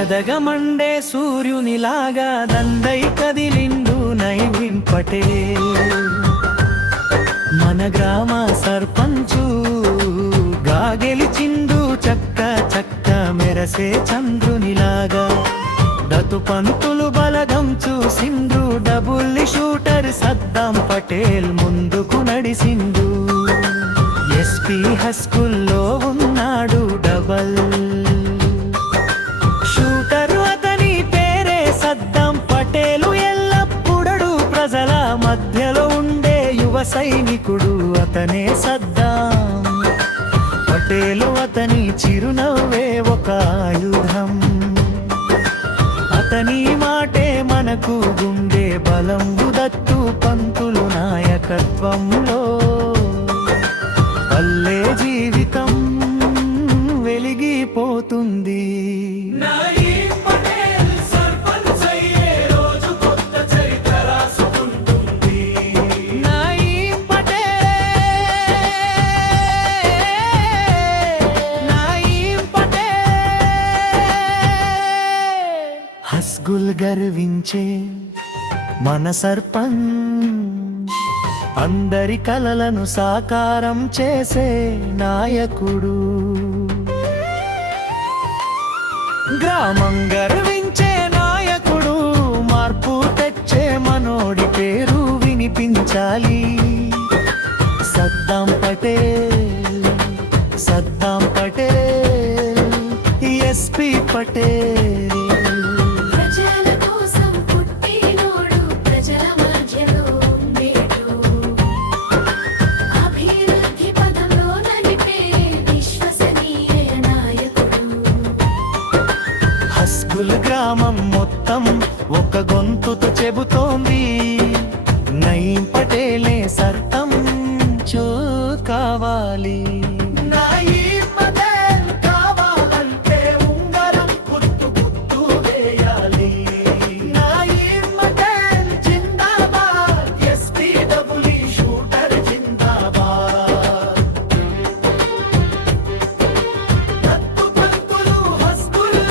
దగదగమండే సూర్యునిలాగా దండై కదిలిండు నైవిన్ పటేల్. మన గ్రామ సర్పంచు గా గెలిచిండు చక్క చక్క మెరసే చంద్రునిలాగా. దతు పంతులు బలగం చూసిండు డబుల్ షూటర్ సద్దాం పటేల్ ముందుకు నడిసిండు. ఎస్పీ హస్కుల్లో ఉన్నాడు డబల్ షూటర్ అతని పేరే సద్దాం పటేలు. ఎల్లప్పుడూ ప్రజల మధ్యలో ఉండే యువ సైనికుడు అతనే సద్దాం పటేలు. అతని చిరునవ్వే ఒక ఆయుధం. అతని మాటే మనకు గుండె బలం. దత్తు పంతులు నాయకత్వంలో పల్లె జీవితం వెలిగిపోతుంది. హస్గుల్ గర్వించే మన సర్పంచ్, అందరి కలలను సాకారం చేసే నాయకుడు. గ్రామం గర్వించే నాయకుడు, మార్పు తెచ్చే మనోడి పేరు వినిపించాలి. సద్దాం పటేల్, సద్దాం పటేల్, ఎస్పీ పటేల్. హస్గుల్ గ్రామం మొత్తం ఒక గొంతుతో చెబుతోంది, నయీం పటేలే సర్పంచు కావాలి. నయీం పటేల్ కావాలంటే ఉంగరం గుర్తు గుర్తు వేయాలి. నయీం పటేల్ జిందాబాద్, ఎస్పీ డబుల్ షూటర్ జిందాబాద్. దత్తు పంతులు హస్గుల్,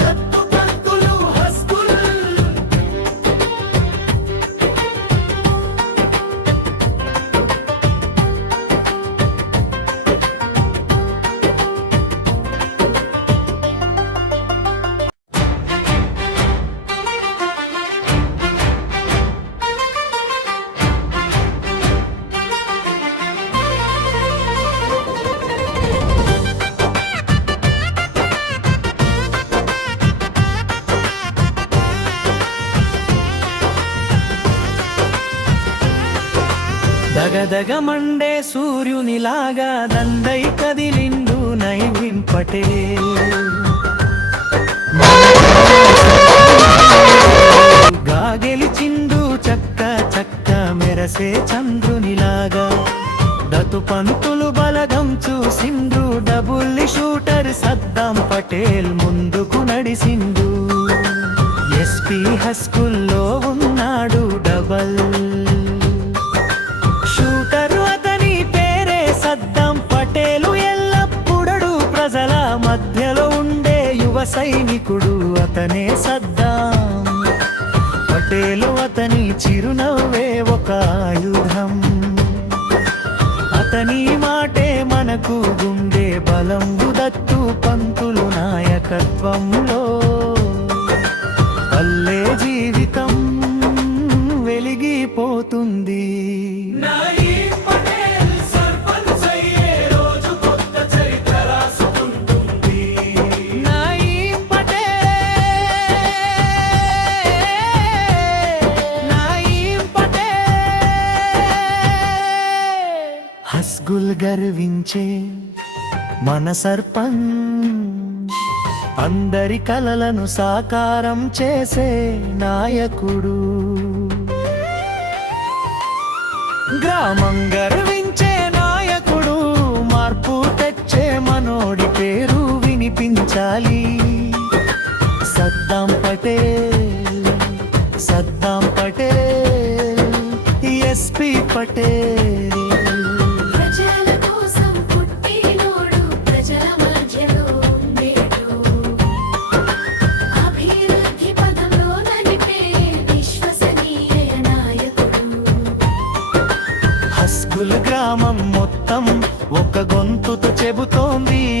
దత్తు పంతులు హస్గుల్. దగదగమండే సూర్యునిలాగా దండై కదిలిండు నైవిన్ పటేల్. గా గెలిచిండు చక్క చక్క మెరసే చంద్రునిలాగా. దతు పంతులు బలగం చూసిండు డబుల్ షూటర్ సద్దాం పటేల్ ముందుకు నడిసిండు. ఎస్పీ హస్కుల్లో ఉన్నాడు డబల్ షూటర్ అతని పేరే సద్దాం పటేలు. ఎల్లప్పుడూ ప్రజల మధ్యలో ఉండే యువ సైనికుడు అతనే సద్దాం పటేలు. అతని చిరునవ్వే ఒక ఆయుధం. అతని మాటే మనకు గుండె బలం. దత్తు పంతులు నాయకత్వంలో పల్లె జీవితం వెలిగిపోతుంది. హస్గుల్ గర్వించే మన సర్పంచ్, అందరి కలలను సాకారం చేసే నాయకుడు. గ్రామం గర్వించే నాయకుడు, మార్పు తెచ్చే మనోడి పేరు వినిపించాలి. సద్దాం పటేల్, సద్దాం పటేల్, ఎస్పీ పటేల్. ప్రజల కోసం పుట్టినోడు, ప్రజల మధ్యలో గ్రామం మొత్తం ఒక గొంతుతో చెబుతోంది